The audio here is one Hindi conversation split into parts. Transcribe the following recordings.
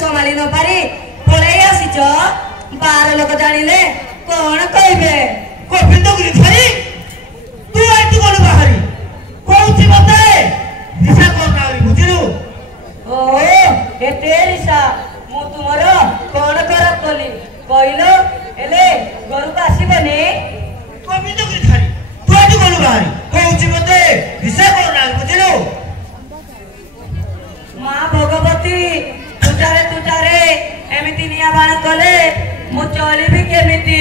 संभाली न पारी पळै आसीच बार लोक जानिले कोन कहबे गोविंद गिरी धरी तू आइतु कोन बाहरी कोउची मते दिशा कोन नारी बुझिलु ओ एते रिसा मु तुमर कोन करत बोली कहिलो एले गरु आसीबने गोविंद गिरी धरी तू आइतु कोन बाहरी कोउची मते दिशा कोन नारी बुझिलु मां भगवती तुटारे एमिति निया बाण कले मु चलिबी केमिति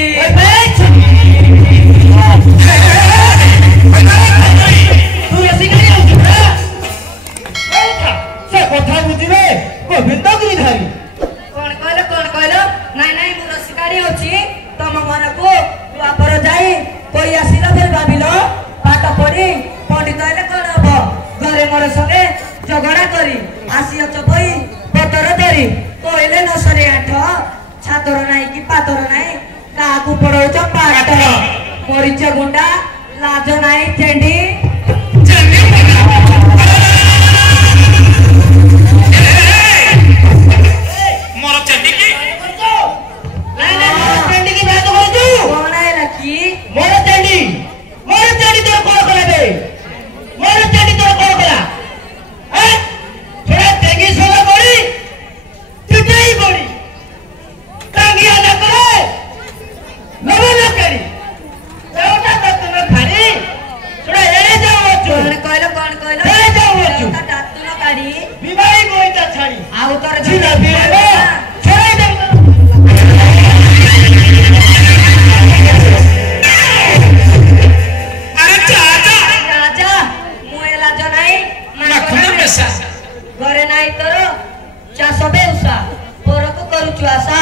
तू ऐसी करी आउछु ना से कथा बुझिबे गोविंद गिरी धरी कोन कहलो नाई मु रसिकाडी होची तम मन को द्वापर जाई कोई आसीला फिर भाबिलो पाठ पढ़ी पंडित आइले कोन हबो घरे मोर संगे झगड़ा करी आसी अच बई पतर धरी कहले न सरे आठ छातर नाई कि पातर नाई काकू पढ़ौच पाठ मरीच गुंडा लाज नाई चेंडी मोर चंडी की चंडी की बात करजू कोन आइला की मोर चंडी तो कोन कला बे मोर चंडी तो कोन कला हैं थोड़ा तेगी सोला बड़ी टूटई बड़ी टांगिया न करे नव न करी देवता तो तुम खानी थोड़ा एड़े जाओ कोन कहलो एड़े जाओ ता दातु न काढी बीमारी गोइता छाड़ी आउ तोर झिला बीरे छोड़े दे अरे चाचा राजा मुए लाज नाई रखना पैसा घरे नाई तोर चाष बेउसा तोर को करूछु आशा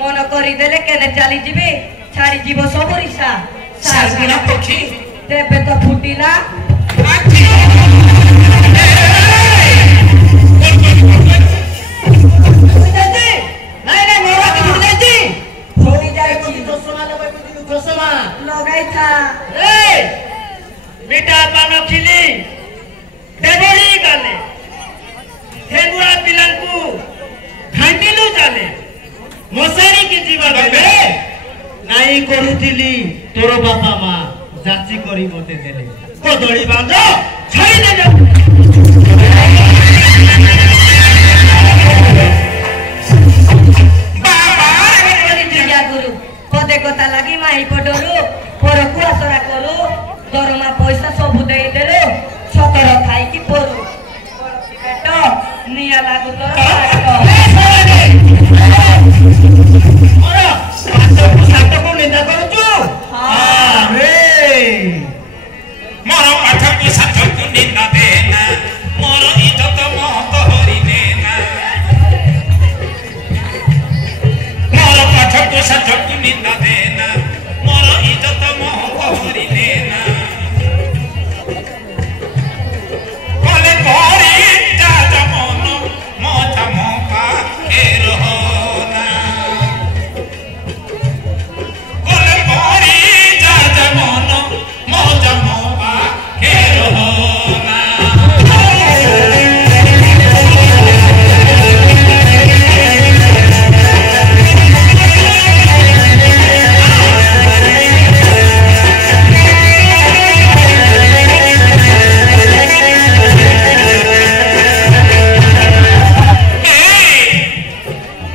मन करी देले केने चली जिबी छाड़ी जीव सब रिसा सारगुना पक्षी तेबे तो फुटिला आखी नहीं मोरा की फुट जाई फुटी जाई दोसमा लगे बुझिलु दोसमा लगाई था ए बेटा पानो खिली देबड़ी गाले हेगुआ पिलंकु घांटिलु जाले मसारी की जीवन बे नाई करूथिली तोर बापा मां जाची करी मते देले कदळी बांधो छाई दे गुरु पदे कथा लगी माही पडरू परकु आसरा करू दरमा पैसा सब देई देलो छतर खाई की परू पेट निया लागू तोर मोरा पाठ को निंदा करूछु हां रे मोर पाठ को साथ को निंदा देना मोर इज्जत मत हरि देना मोर पाठ को साथ को निंदा देना मोर इज्जत मत हरि देना कोले कोरी जा मन मोता मोपा के रहना कोले कोरी जा मन मोता मोपा के रहना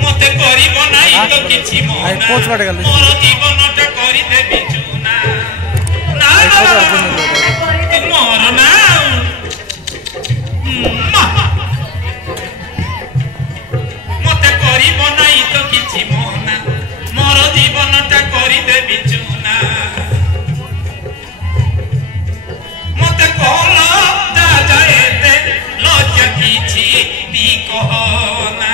मते करिब नाही तो किछि मोना मोर जीवनटा करि देबि चुना ना मोर ना मते करिब नाही तो किछि मोना मोर जीवनटा करि देबि चुना मते कहलो दादा एते लज्जा किछि दी कहना